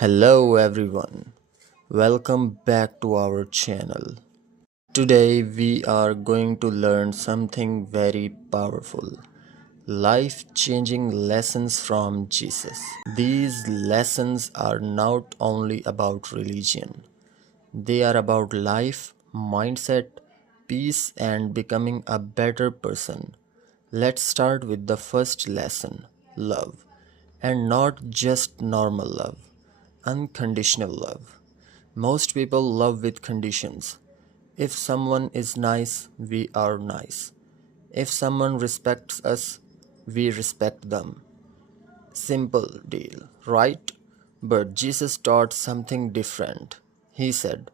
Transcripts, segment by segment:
Hello everyone, welcome back to our channel. Today we are going to learn something very powerful, life-changing lessons from Jesus. These lessons are not only about religion, they are about life, mindset, peace and becoming a better person. Let's start with the first lesson, love. And not just normal love, unconditional love. Most people love with conditions. If someone is nice, we are nice. If someone respects us, we respect them. Simple deal, right? But Jesus taught something different. He said,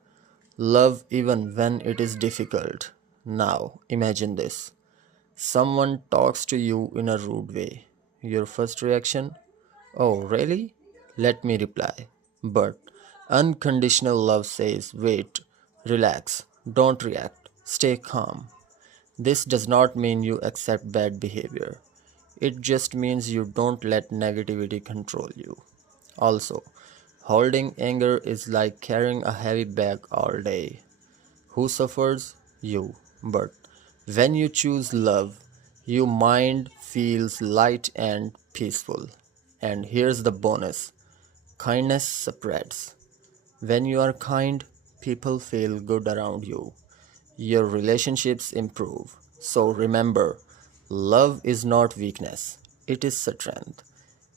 love even when it is difficult. Now, imagine this. Someone talks to you in a rude way. Your first reaction? Oh, really? Let me reply. But unconditional love says, wait, relax, don't react, stay calm. This does not mean you accept bad behavior. It just means you don't let negativity control you. Also, holding anger is like carrying a heavy bag all day. Who suffers? You. But when you choose love, your mind feels light and peaceful. And here's the bonus, kindness spreads. When you are kind, people feel good around you. Your relationships improve. So remember, love is not weakness, it is strength.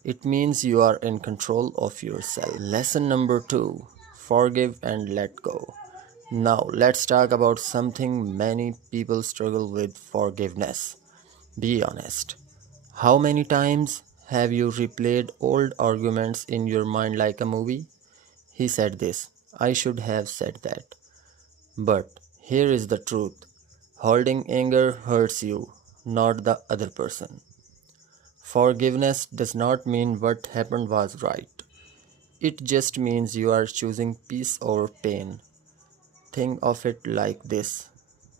It means you are in control of yourself. Lesson number 2, forgive and let go. Now, let's talk about something many people struggle with, forgiveness. Be honest. How many times have you replayed old arguments in your mind like a movie? He said this, I should have said that. But here is the truth, holding anger hurts you, not the other person. Forgiveness does not mean what happened was right. It just means you are choosing peace over pain. Think of it like this.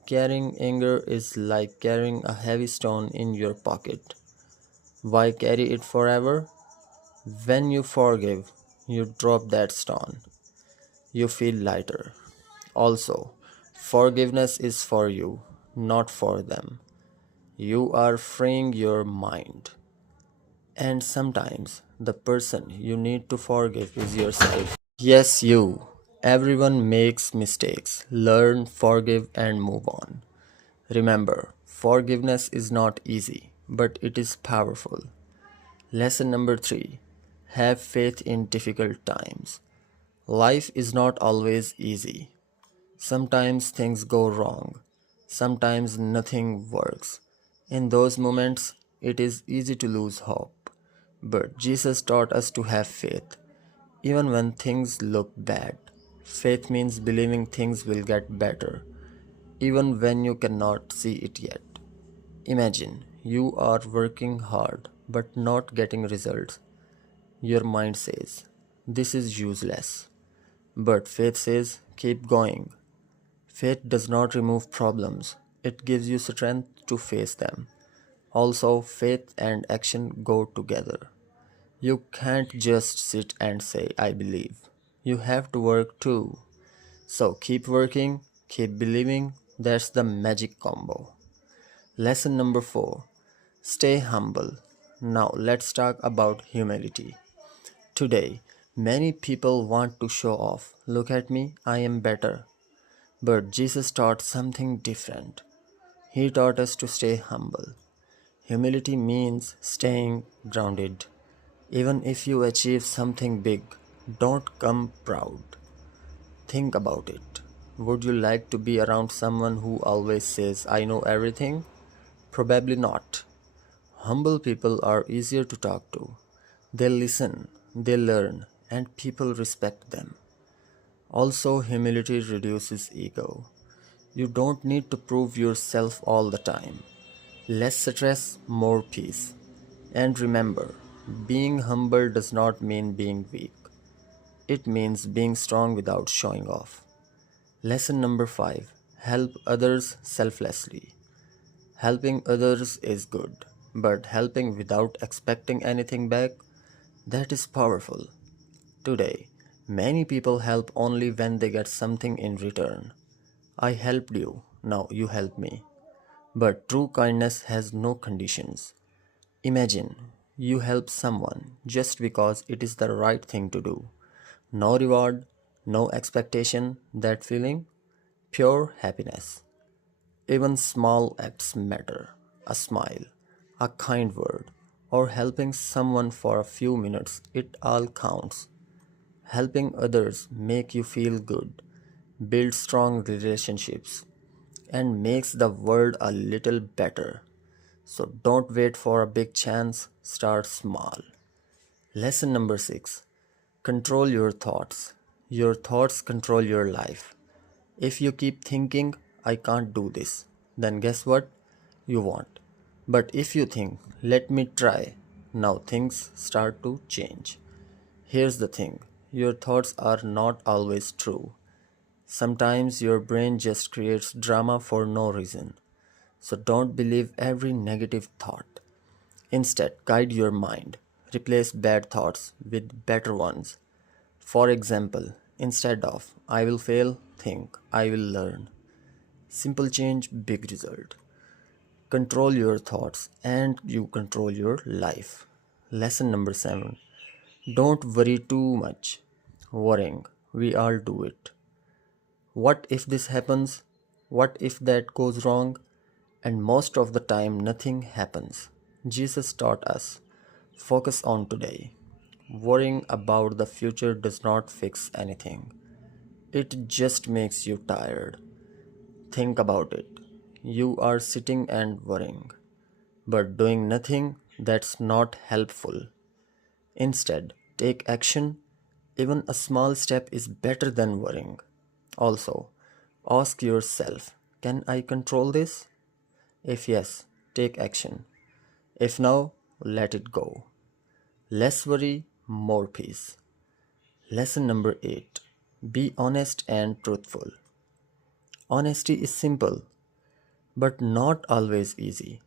Carrying anger is like carrying a heavy stone in your pocket. Why carry it forever? When you forgive, you drop that stone. You feel lighter. Also, forgiveness is for you, not for them. You are freeing your mind. And sometimes the person you need to forgive is yourself. Yes, you. Everyone makes mistakes. Learn, forgive, and move on. Remember, forgiveness is not easy, but it is powerful. Lesson number 3, have faith in difficult times. Life is not always easy. Sometimes things go wrong. Sometimes nothing works. In those moments, it is easy to lose hope. But Jesus taught us to have faith, even when things look bad. Faith means believing things will get better, even when you cannot see it yet. Imagine you are working hard but not getting results. Your mind says, this is useless. But faith says, keep going. Faith does not remove problems, it gives you strength to face them. Also, faith and action go together. You can't just sit and say, I believe. You have to work too. So keep working, keep believing, that's the magic combo. Lesson number 4, stay humble. Now let's talk about humility. Today, many people want to show off. Look at me, I am better. But Jesus taught something different. He taught us to stay humble. Humility means staying grounded. Even if you achieve something big, don't come proud. Think about it. Would you like to be around someone who always says, I know everything? Probably not. Humble people are easier to talk to. They listen, they learn, and people respect them. Also, humility reduces ego. You don't need to prove yourself all the time. Less stress, more peace. And remember, being humble does not mean being weak. It means being strong without showing off. Lesson number 5, help others selflessly. Helping others is good, but helping without expecting anything back, that is powerful. Today, Many people help only when they get something in return. I helped you, now you help me. But true kindness has no conditions. Imagine you help someone just because it is the right thing to do. No reward, no expectation, that feeling, pure happiness. Even small acts matter. A smile, a kind word, or helping someone for a few minutes, it all counts. Helping others make you feel good, build strong relationships, and makes the world a little better. So don't wait for a big chance, start small. Lesson number 6. Control your thoughts. Your thoughts control your life. If you keep thinking, I can't do this, then guess what? You won't. But if you think, let me try, now things start to change. Here's the thing, your thoughts are not always true. Sometimes your brain just creates drama for no reason. So don't believe every negative thought. Instead, guide your mind. Replace bad thoughts with better ones. For example, instead of I will fail, think I will learn. Simple change, big result. Control your thoughts and you control your life. Lesson number 7. Don't worry too much. Worrying, we all do it. What if this happens? What if that goes wrong? And most of the time, nothing happens. Jesus taught us focus on today. Worrying about the future does not fix anything, it just makes you tired. Think about it. You are sitting and worrying, but doing nothing, that's not helpful. Instead, take action. Even a small step is better than worrying. Also, ask yourself, can I control this? If yes, take action. If no, let it go. Less worry, more peace. Lesson number 8. Be honest and truthful. Honesty is simple, but not always easy.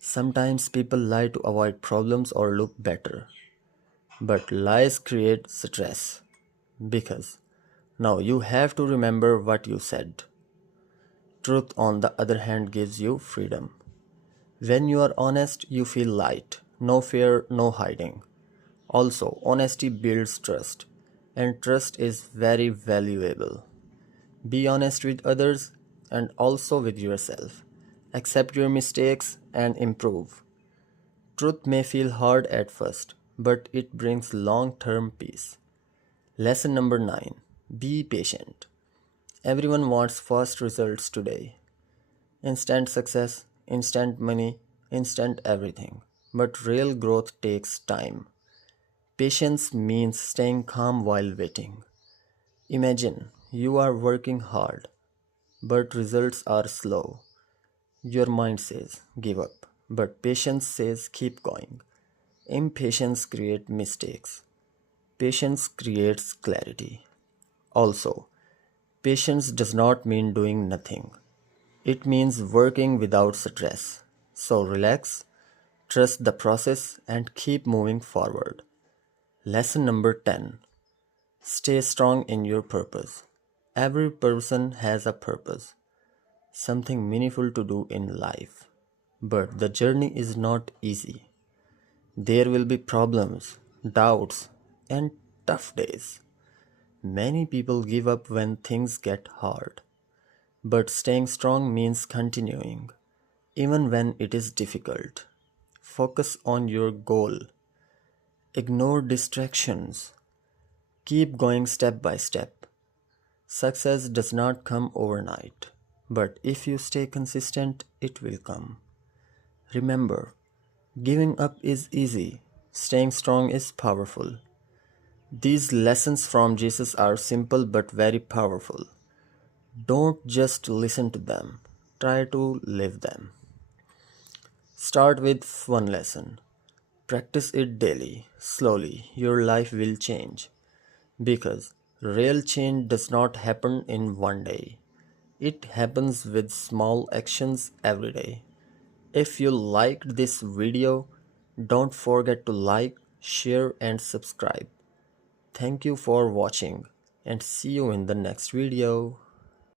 Sometimes people lie to avoid problems or look better. But lies create stress. Because now you have to remember what you said. Truth, on the other hand, gives you freedom. When you are honest, you feel light. No fear, no hiding. Also, honesty builds trust, and trust is very valuable. Be honest with others and also with yourself. Accept your mistakes and improve. Truth may feel hard at first, but it brings long term peace. Lesson number 9. Be patient. Everyone wants fast results today. Instant success, instant money, instant everything. But real growth takes time. Patience means staying calm while waiting. Imagine you are working hard, but results are slow. Your mind says give up, but patience says keep going. Impatience creates mistakes. Patience creates clarity. Also, patience does not mean doing nothing. It means working without stress. So relax, trust the process, and keep moving forward. Lesson number 10. Stay strong in your purpose. Every person has a purpose, something meaningful to do in life. But the journey is not easy. There will be problems, doubts, and tough days. Many people give up when things get hard. But staying strong means continuing, even when it is difficult. Focus on your goal. Ignore distractions. Keep going step by step. Success does not come overnight, but if you stay consistent, it will come. Remember, giving up is easy, staying strong is powerful. These lessons from Jesus are simple but very powerful. Don't just listen to them, try to live them. Start with one lesson. Practice it daily. Slowly, your life will change. Because real change does not happen in one day. It happens with small actions every day. If you liked this video, don't forget to like, share, and subscribe. thank you for watching and see you in the next video.